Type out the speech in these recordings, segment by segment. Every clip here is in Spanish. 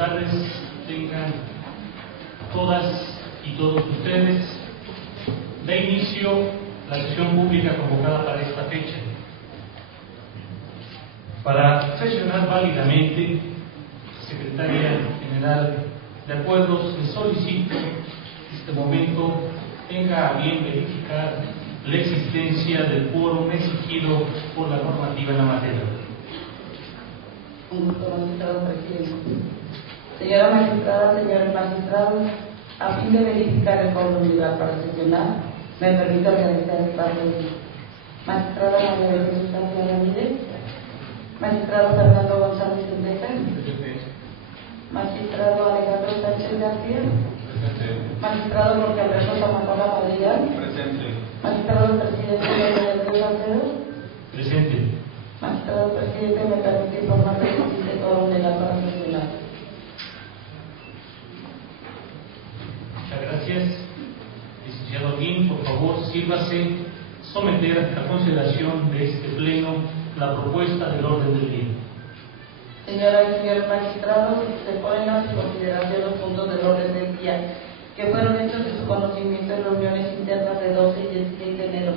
tardes tengan todas y todos ustedes. Da inicio la sesión pública convocada para esta fecha. Para sesionar válidamente, Secretaria General de Acuerdos, le solicito que este momento tenga a bien verificar la existencia del quórum exigido por la normativa en la materia. Un gusto, magistrado presidente. Señora magistrada, señores magistrados, a fin de verificar el quórum legal para sesionar, me permito realizar el paso de magistrada María de Jesús García Ramírez, magistrado Fernando González Endeta, magistrado Alejandro Sánchez García, magistrado Jorge Alberto Zamacola Madrigal, magistrado presidente de Salcedo, Presente. magistrado presidente, me permite informar que existe quórum legal para sesionar. Muchas gracias. Licenciado Guín, por favor, sírvase someter a consideración de este pleno la propuesta del orden del día. Señoras y señores magistrados, se ponen a su consideración los puntos del orden del día que fueron hechos de su conocimiento en reuniones internas de 12 y 16 de enero,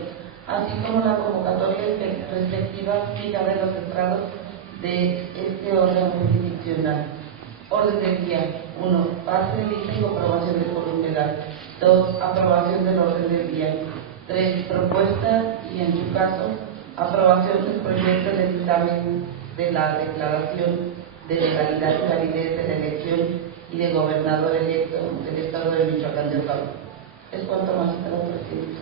así como la convocatoria respectiva fijada en los estrados de este órgano jurisdiccional. Orden del día: 1. Pase de lista y comprobación del quórum legal. 2. Aprobación del orden del día. 3. Propuesta y, en su caso, aprobación del proyecto de dictamen de la declaración de legalidad y validez de la elección y de gobernador electo del Estado de Michoacán de Ocampo. Es cuanto, magistrado presidente.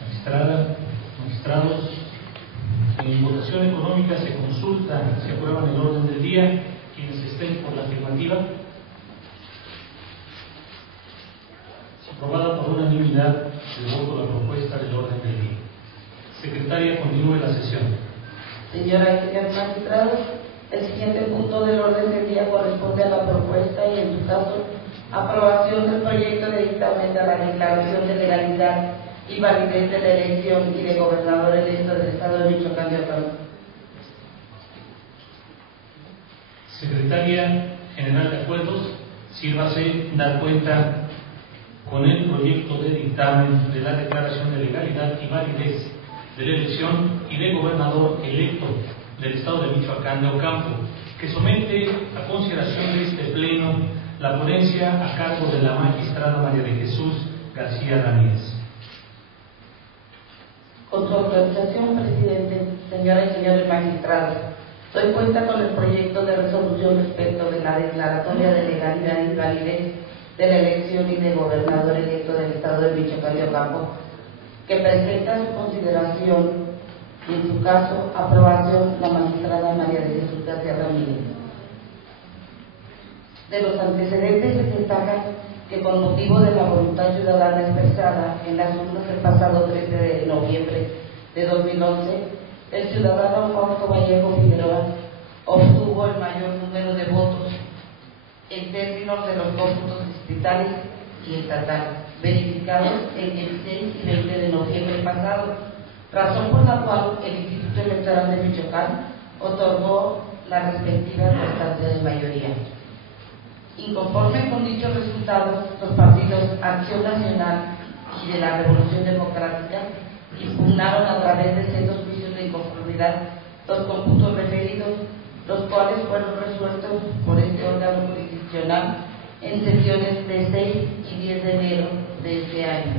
Magistrada, magistrados, en votación económica se consulta, se aprueban el orden del día. Quienes estén por la afirmativa. Se aprobada por unanimidad, se voto la propuesta del orden del día. Secretaria, continúe la sesión. Señoras y señores magistrados, el siguiente punto del orden del día corresponde a la propuesta y, en su caso, aprobación del proyecto de dictamen de la declaración de legalidad y validez de la elección y de gobernador electo del Estado de Michoacán de Ocampo. Secretaria General de Acuerdos, sírvase dar cuenta con el proyecto de dictamen de la declaración de legalidad y validez de la elección y de gobernador electo del Estado de Michoacán de Ocampo, que somete a consideración de este pleno la ponencia a cargo de la magistrada María de Jesús García Ramírez. Con su autorización, presidente, señoras y señores magistrados, doy cuenta con el proyecto de resolución respecto de la declaratoria de legalidad y validez de la elección y de gobernador electo del Estado de Michoacán de Ocampo, que presenta a su consideración y, en su caso, aprobación la magistrada María de Jesús García Ramírez. De los antecedentes se destaca que, con motivo de la voluntad ciudadana expresada en las urnas el pasado 13 de noviembre de 2011, el ciudadano Fausto Vallejo Figueroa obtuvo el mayor número de votos en términos de los cómputos distritales y estatales, verificados el 16 y 20 de noviembre pasado, razón por la cual el Instituto Electoral de Michoacán otorgó la respectiva constancia de mayoría. Inconforme con dichos resultados, los partidos Acción Nacional y de la Revolución Democrática impugnaron a través de sendos juicios de inconformidad los cómputos referidos, los cuales fueron resueltos por este órgano jurisdiccional en sesiones de 6 y 10 de enero de este año.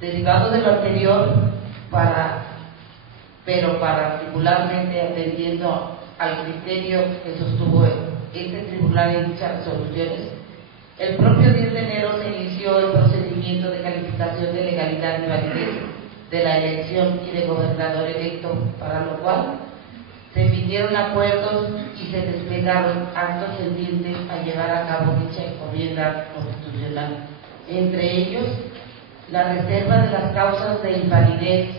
Derivado de lo anterior, pero particularmente atendiendo al criterio que sostuvo este tribunal en dichas resoluciones, el propio 10 de enero se inició el procedimiento de calificación de legalidad y validez de la elección y de gobernador electo, para lo cual se emitieron acuerdos y se desplegaron actos tendientes a llevar a cabo dicha encomienda constitucional, entre ellos la reserva de las causas de invalidez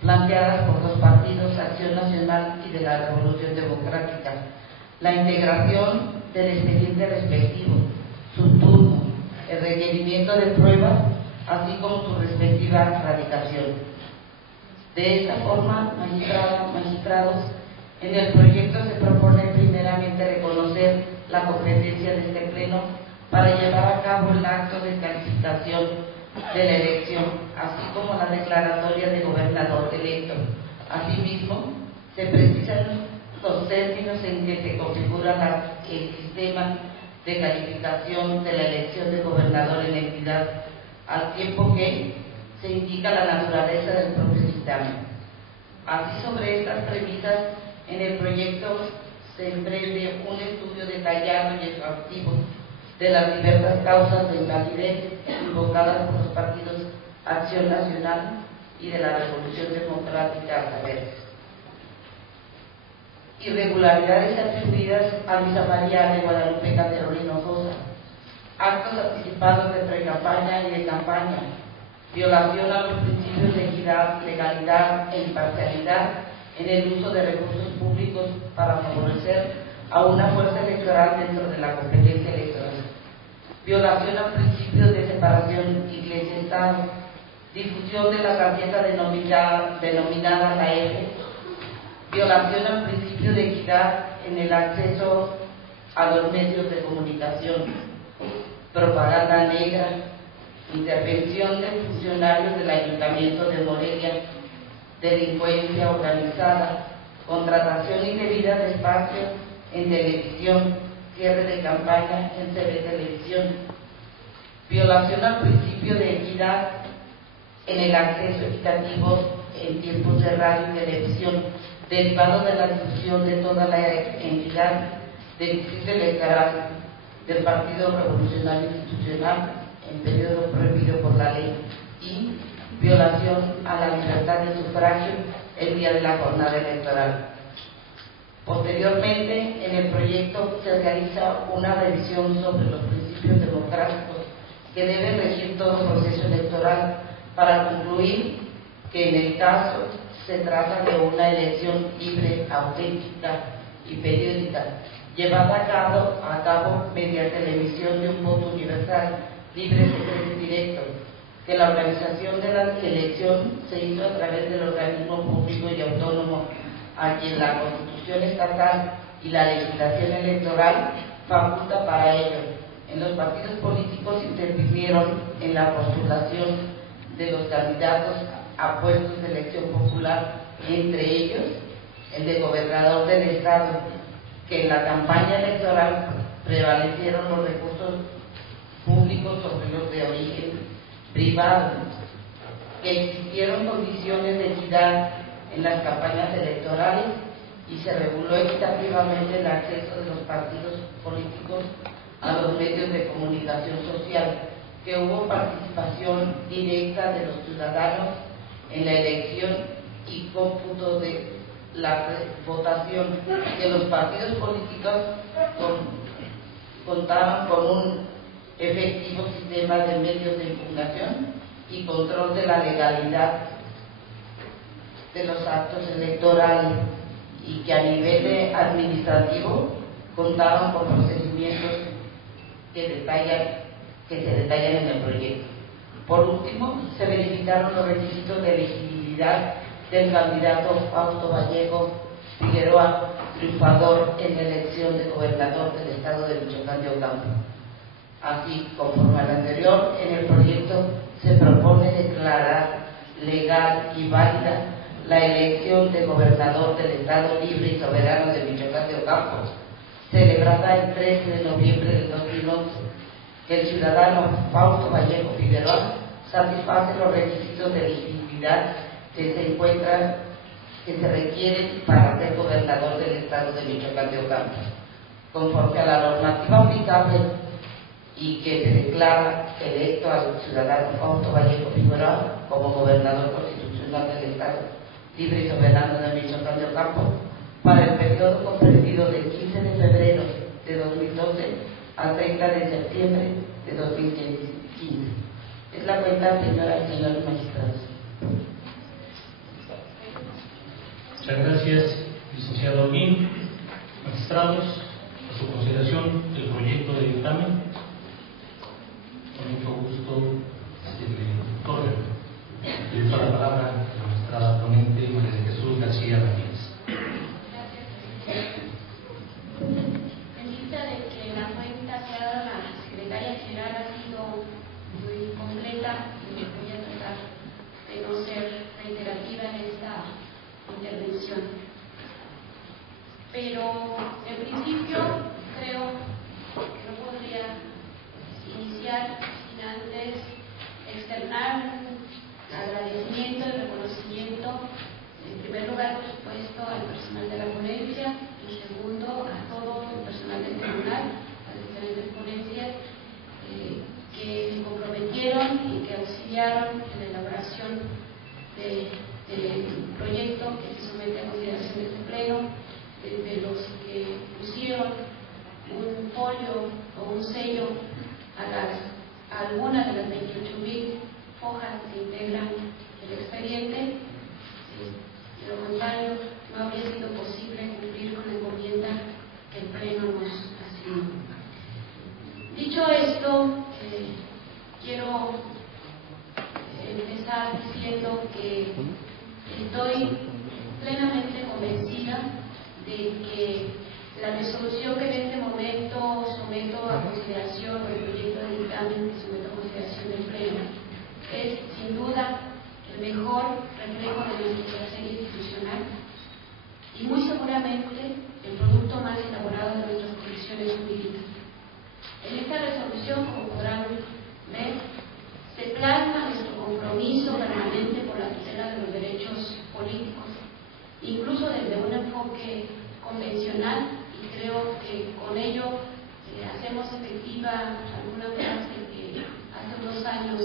planteadas por los partidos Acción Nacional y de la Revolución Democrática, la integración del expediente respectivo, su turno, el requerimiento de pruebas, así como su respectiva radicación. De esta forma, magistrados, En el proyecto se propone primeramente reconocer la competencia de este pleno para llevar a cabo el acto de calificación de la elección, así como la declaratoria de gobernador electo. Asimismo, se precisan los términos en que se configura el sistema de calificación de la elección de gobernador en la entidad, al tiempo que se indica la naturaleza del propio dictamen. Así, sobre estas premisas, en el proyecto se emprende un estudio detallado y exhaustivo de las diversas causas de invalidez invocadas por los partidos Acción Nacional y de la Revolución Democrática, a saber, irregularidades atribuidas a Luisa María de Guadalupe Calderón Hinojosa, actos anticipados de pre-campaña y de campaña, violación a los principios de equidad, legalidad e imparcialidad en el uso de recursos públicos para favorecer a una fuerza electoral dentro de la competencia electoral, violación al principio de separación Iglesia-Estado, difusión de la tarjeta denominada la F, violación al principio de equidad en el acceso a los medios de comunicación, propaganda negra, intervención de funcionarios del Ayuntamiento de Morelia, delincuencia organizada, contratación indebida de espacios en televisión, cierre de campaña en TV Televisión, violación al principio de equidad en el acceso equitativo en tiempos de radio y televisión, derivado de la difusión de toda la entidad del distrito electoral del Partido Revolucionario Institucional en periodo prohibido por la ley, y violación a la libertad de sufragio el día de la jornada electoral. Posteriormente, en el proyecto se realiza una revisión sobre los principios democráticos que deben regir todo proceso electoral, para concluir que en el caso se trata de una elección libre, auténtica y periódica, llevada a cabo mediante la emisión de un voto universal, libre, secreto y directo, que la organización de la elección se hizo a través del organismo público y autónomo a quien la Constitución estatal y la legislación electoral faculta para ello. En los partidos políticos intervinieron en la postulación de los candidatos a puestos de elección popular, entre ellos el de gobernador del estado, que en la campaña electoral prevalecieron los recursos públicos sobre los de origen privado, que existieron condiciones de equidad en las campañas electorales y se reguló equitativamente el acceso de los partidos políticos a los medios de comunicación social, que hubo participación directa de los ciudadanos en la elección y cómputo de la votación, que los partidos políticos contaban con un efectivo sistema de medios de impugnación y control de la legalidad de los actos electorales, y que a nivel administrativo contaban con procedimientos que se detallan en el proyecto. Por último, se verificaron los requisitos de elegibilidad del candidato Fausto Vallejo Figueroa, triunfador en la elección de gobernador del estado de Michoacán de Ocampo. Así, conforme al anterior, en el proyecto se propone declarar legal y válida la elección de gobernador del estado libre y soberano de Michoacán de Ocampo, celebrada el 13 de noviembre del 2011, que el ciudadano Fausto Vallejo Figueroa satisface los requisitos de elegibilidad que se requieren para ser gobernador del estado de Michoacán de Ocampo, conforme a la normativa aplicable, y que se declara electo al ciudadano Fausto Vallejo Figueroa como gobernador constitucional del estado libre y soberano de Michoacán de Ocampo para el periodo comprendido del 15 de febrero de 2012 al 30 de septiembre de 2015. Es la cuenta, señora y señores magistrados. Muchas gracias, licenciado Holguín. Magistrados, a su consideración el proyecto de dictamen. Con mucho gusto se le otorga la palabra a la magistrada ponente María de Jesús García Ramírez. Gracias, auxiliaron en la elaboración del proyecto que se somete a consideración de este pleno, de los que pusieron un folio o un sello a algunas de las 28,000 hojas que integran el expediente. De lo contrario, no habría sido posible cumplir con la encomienda que el pleno nos asignó. Dicho esto, quiero empezar diciendo que estoy plenamente convencida de que la resolución que en este momento someto a consideración, o el proyecto de dictamen que someto a consideración del Pleno, es sin duda el mejor reflejo de nuestra quehacer institucional y muy seguramente el producto más elaborado de nuestras condiciones jurídicas. En esta resolución, como podrán ver, se plasma nuestro compromiso permanente por la tutela de los derechos políticos, incluso desde un enfoque convencional, y creo que con ello hacemos efectiva alguna frase que hace unos años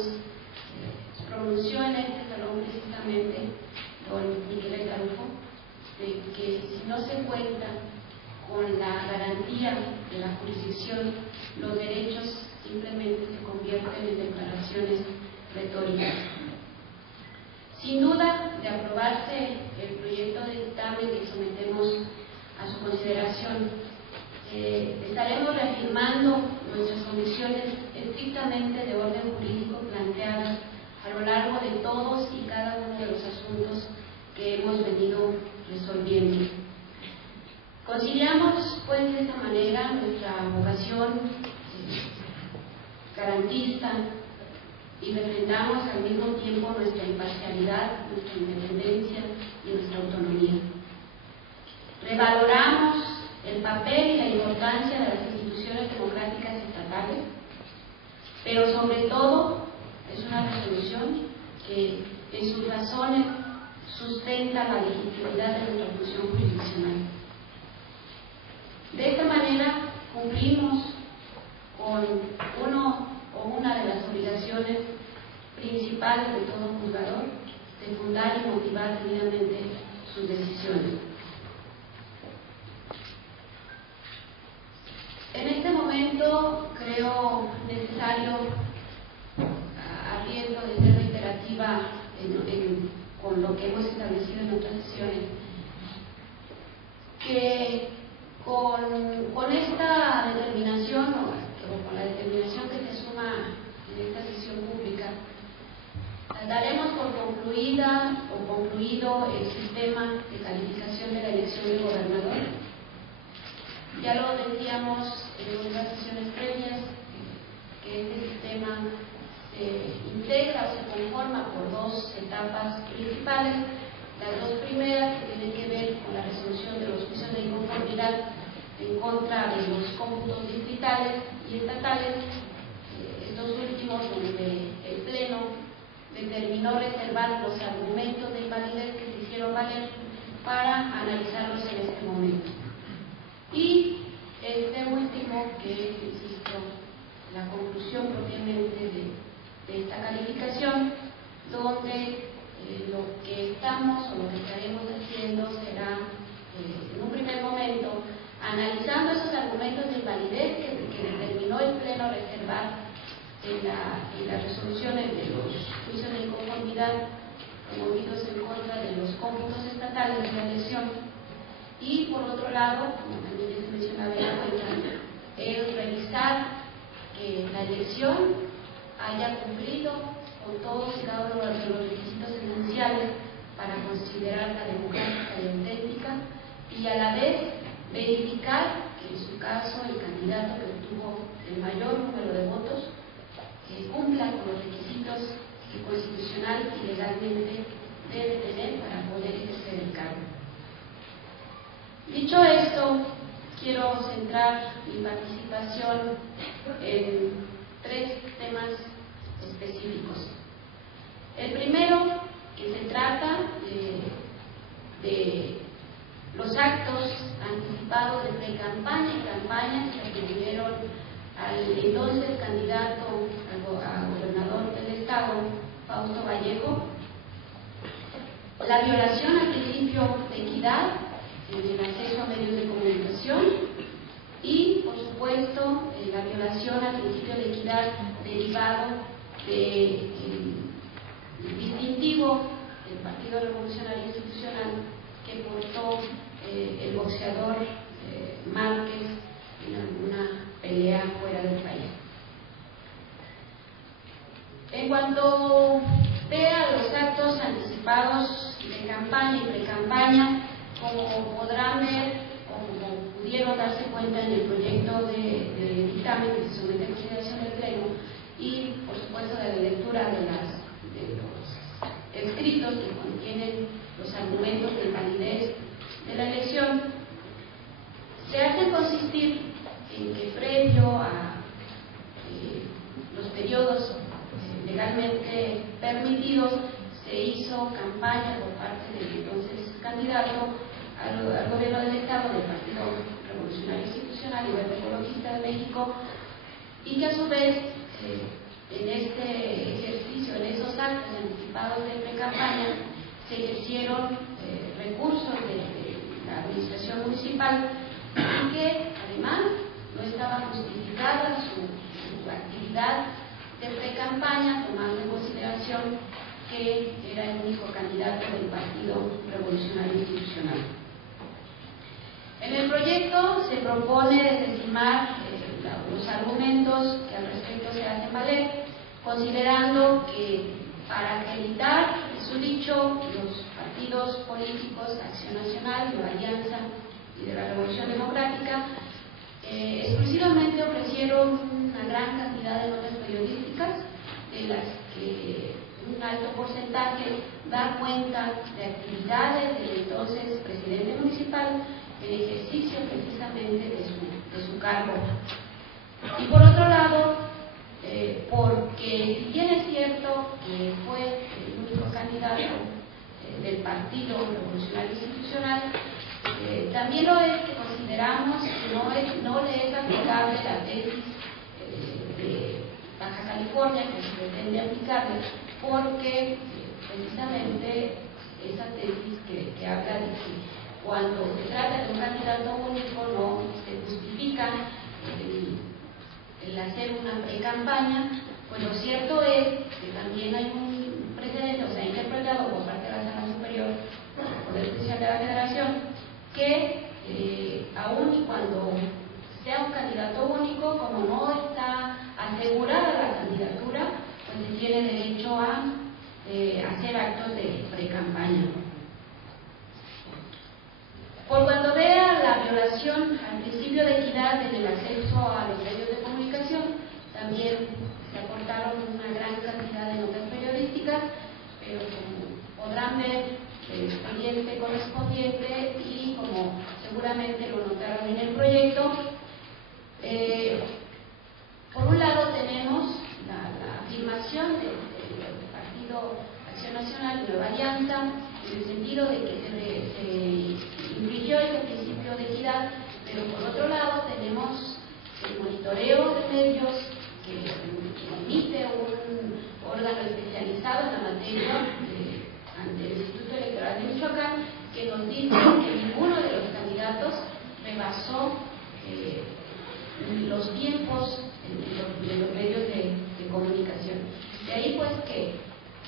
pronunció en este salón precisamente don Miguel Tarufo, de que si no se cuenta con la garantía de la jurisdicción, los derechos simplemente se convierten en declaraciones retóricas. Sin duda, de aprobarse el proyecto de dictamen que sometemos a su consideración, estaremos reafirmando nuestras condiciones estrictamente de orden jurídico planteadas a lo largo de todos y cada uno de los asuntos que hemos venido resolviendo. Conciliamos, pues, de esta manera nuestra vocación garantista y refrendamos al mismo tiempo nuestra imparcialidad, nuestra independencia y nuestra autonomía. Revaloramos el papel y la importancia de las instituciones democráticas estatales, pero sobre todo es una resolución que en sus razones sustenta la legitimidad de nuestra función jurisdiccional. De esta manera cumplimos con una de las obligaciones principales de todo juzgador, de fundar y motivar debidamente sus decisiones. En este momento creo necesario, a riesgo de ser reiterativa con lo que hemos establecido en otras sesiones, que con esta determinación o con la determinación que se suma en esta sesión pública, daremos por concluida o concluido el sistema de calificación de la elección de gobernador. Ya lo decíamos en unas sesiones previas, que este sistema se integra o se conforma por dos etapas principales. Las dos primeras que tienen que ver con la resolución de los juicios de inconformidad en contra de los cómputos distritales y estatales, estos últimos donde el Pleno determinó reservar los argumentos de invalidez que se hicieron valer para analizarlos en este momento. Y este último, que es, insisto, la conclusión propiamente de esta calificación, donde lo que estamos o lo que estaremos haciendo será, en un primer momento, analizando esos argumentos de invalidez que determinó el Pleno reservar en las resoluciones de los juicios de inconformidad promovidos en contra de los cómputos estatales de la elección. Y por otro lado, como también ya se mencionaba en la cuenta, es revisar que la elección haya cumplido con todos y cada uno de los requisitos esenciales para considerarla democrática y auténtica, y a la vez verificar que en su caso el candidato que obtuvo el mayor número de votos cumpla con los requisitos que constitucional y legalmente debe tener para poder ejercer el cargo. Dicho esto, quiero centrar mi participación en tres temas específicos. El primero, que se trata de los actos anticipados de pre-campaña y campaña que se atribuyeron al entonces candidato a gobernador del Estado, Fausto Vallejo, la violación al principio de equidad en el acceso a medios de comunicación y, por supuesto, la violación al principio de equidad derivado del distintivo del Partido Revolucionario Institucional que portó el boxeador Márquez en alguna pelea fuera del país. En cuanto vea los actos anticipados de campaña y pre-campaña, como podrán ver o como pudieron darse cuenta en el proyecto de dictamen que se somete a consideración del Pleno y, por supuesto, de la lectura de los escritos que contienen los argumentos de validez de la elección, se hace consistir en que previo a los periodos legalmente permitidos se hizo campaña por parte del entonces candidato al gobierno del Estado del Partido Revolucionario Institucional y Verde Ecologista de México, y que a su vez en este ejercicio, en esos actos anticipados de pre-campaña, se ejercieron recursos de la administración municipal y que además no estaba justificada su actividad de pre-campaña, tomando en consideración que era el único candidato del Partido Revolucionario Institucional. En el proyecto se propone desestimar los argumentos que al respecto se hacen valer, considerando que para acreditar su dicho, los partidos políticos Acción Nacional, Nueva Alianza y de la Revolución Democrática exclusivamente ofrecieron una gran cantidad de notas periodísticas, de las que un alto porcentaje da cuenta de actividades del entonces presidente municipal en ejercicio precisamente de su cargo. Y por otro lado, porque si bien es cierto que fue el único candidato del Partido Revolucionario Institucional, también lo es que consideramos que no le es aplicable la tesis de Baja California que se pretende aplicarle, porque precisamente esa tesis que habla de que cuando se trata de un candidato único no se justifica el hacer una pre-campaña, pues lo cierto es que también hay un precedente, o sea, interpretado por parte de la Sala Superior del Poder Judicial de la Federación, que aun y cuando sea un candidato único, como no está asegurada la candidatura, pues se tiene derecho a hacer actos de pre-campaña. Por cuando vea la violación al principio de equidad en el acceso a los medios de comunicación, también se aportaron una gran cantidad de notas periodísticas, pero como podrán ver, el expediente correspondiente y como seguramente lo notaron en el proyecto, por un lado tenemos la afirmación del Partido Acción Nacional y Nueva Alianza en el sentido de que se infringió ese principio de equidad, pero por otro lado tenemos el monitoreo de medios que emite un órgano especializado en la materia ante el Instituto Electoral de Michoacán, que nos dice que ninguno de los candidatos rebasó los tiempos de los medios de comunicación. De ahí pues que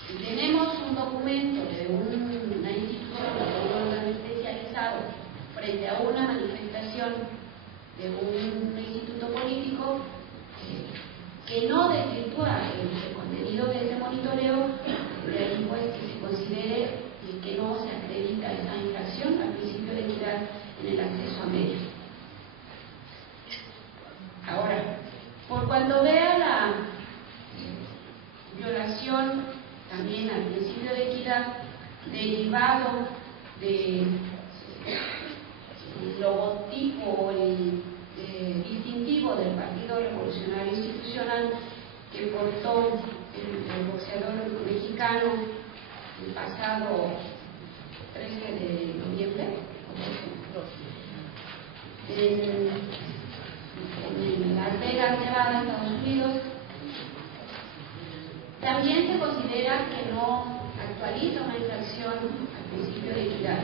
si tenemos un documento de una institución o de un órgano especializado frente a una manifestación de un instituto político que no desvirtúa el contenido de ese monitoreo, de ahí pues que se considere que no se acredita esa infracción al principio de equidad en el acceso a medios. Ahora, por cuando vea la violación también al principio de equidad derivado del logotipo o el distintivo del Partido Revolucionario Institucional que portó el boxeador mexicano el pasado 13 de noviembre en Las Vegas, Nevada, Estados Unidos. También se considera que no actualiza una infracción al principio de equidad.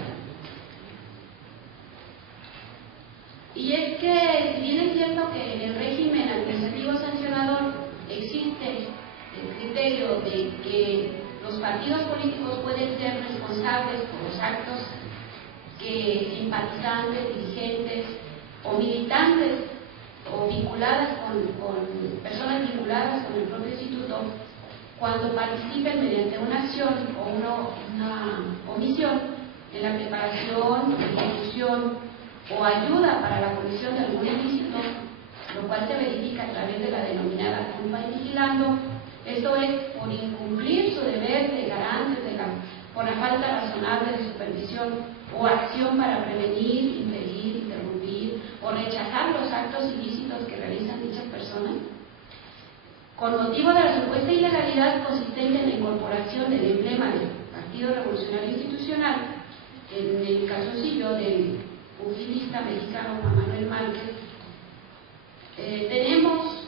Y es que, si bien es cierto que en el régimen administrativo sancionador existe el criterio de que los partidos políticos pueden ser responsables por los actos que simpatizantes, dirigentes o militantes o vinculadas con personas vinculadas con el propio instituto, cuando participen mediante una acción o una omisión en la preparación, ejecución o ayuda para la comisión de algún ilícito, lo cual se verifica a través de la denominada culpa y vigilando, esto es, por incumplir su deber de garantes por la falta razonable de supervisión o acción para prevenir, impedir, interrumpir o rechazar los actos ilícitos que realizan dichas personas, con motivo de la supuesta ilegalidad consistente en la incorporación del emblema del Partido Revolucionario Institucional, en el calzoncillo del pugilista mexicano Juan Manuel Márquez, tenemos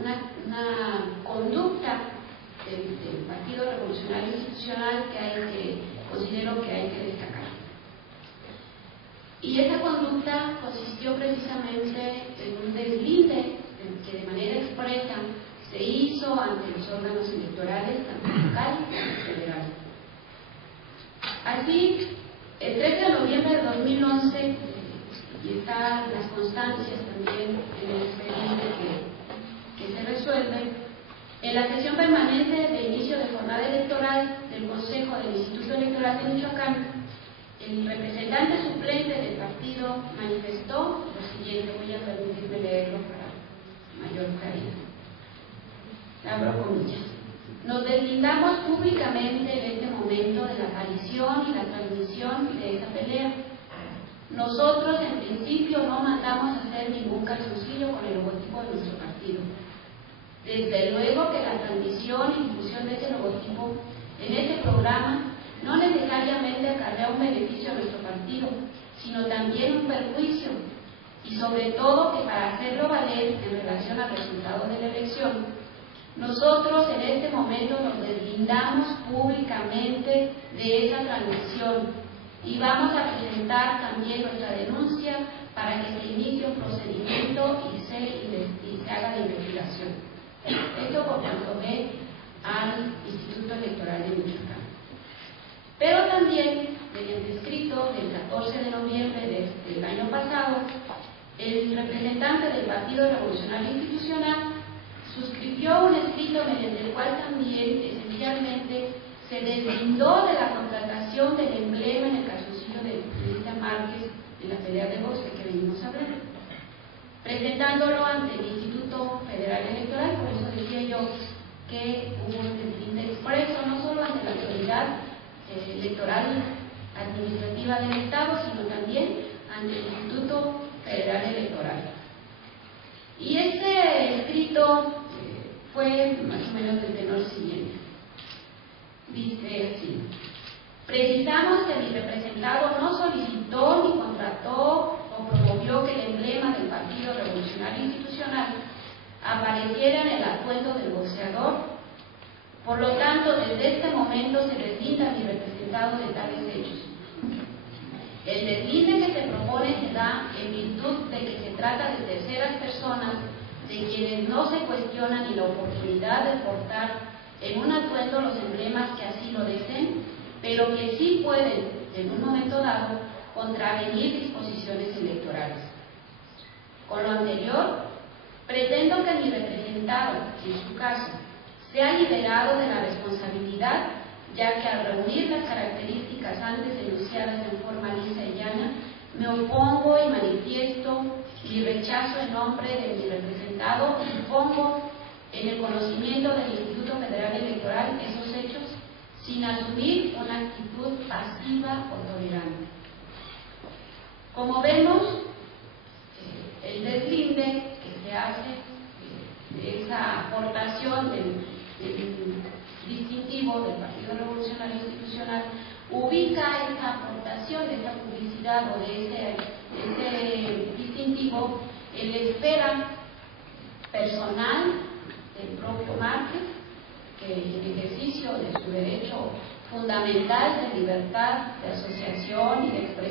una conducta del Partido Revolucionario Institucional que considero que hay que destacar. Y esa conducta consistió precisamente en un deslinde que de manera expresa se hizo ante los órganos electorales, tanto local como federal. Así, el 13 de noviembre de 2011, y están las constancias también en el expediente que se resuelve, en la sesión permanente de inicio de jornada electoral del Consejo del Instituto Electoral de Michoacán, el representante suplente del partido manifestó lo siguiente, voy a permitirme leerlo para mayor claridad. Abro comillas. Nos deslindamos públicamente en este momento de la aparición y la transmisión de esa pelea. Nosotros en principio no mandamos hacer ningún calzoncillo con el logotipo de nuestro partido. Desde luego que la transmisión y difusión de ese logotipo en este programa no necesariamente acarrea un beneficio a nuestro partido, sino también un perjuicio, y sobre todo que para hacerlo valer en relación al resultado de la elección, nosotros en este momento nos deslindamos públicamente de esa transmisión y vamos a presentar también nuestra denuncia para que se inicie un procedimiento y se haga la investigación. Esto por cuanto ve al Instituto Electoral de Michoacán. Pero también, mediante escrito del 14 de noviembre del año pasado, el representante del Partido Revolucionario Institucional suscribió un escrito mediante el cual también, esencialmente, se deslindó de la contratación del emblema en el calzoncillo de Lisa Márquez en la pelea de boxe que venimos a hablar, presentándolo ante el Instituto Federal Electoral. Por eso decía yo que hubo un deslinde expreso, no solo ante la autoridad electoral administrativa del Estado, sino también ante el Instituto Federal Electoral. Y este escrito fue más o menos del tenor siguiente. Dice así: precisamos que mi representado no solicitó ni contrató o promovió que el emblema del Partido Revolucionario Institucional apareciera en el atuendo del boxeador. Por lo tanto, desde este momento se deslinda mi representado de tales hechos. El deslinde que se propone se da en virtud de que se trata de terceras personas de quienes no se cuestiona ni la oportunidad de portar en un atuendo los emblemas que así lo deseen, pero que sí pueden, en un momento dado, contravenir disposiciones electorales. Con lo anterior, pretendo que mi representado, en su caso, sea liberado de la responsabilidad, ya que al reunir las características antes enunciadas en forma lisa y llana, me opongo y manifiesto mi rechazo en nombre de mi representado y pongo en el conocimiento del Instituto Federal Electoral esos hechos sin asumir una actitud pasiva o tolerante. Como vemos, el deslinde que se hace de esa aportación del distintivo del Partido Revolucionario Institucional ubica esa aportación de esa publicidad o de ese distintivo en la esfera personal del propio Márquez en ejercicio de su derecho fundamental de libertad de asociación y de expresión.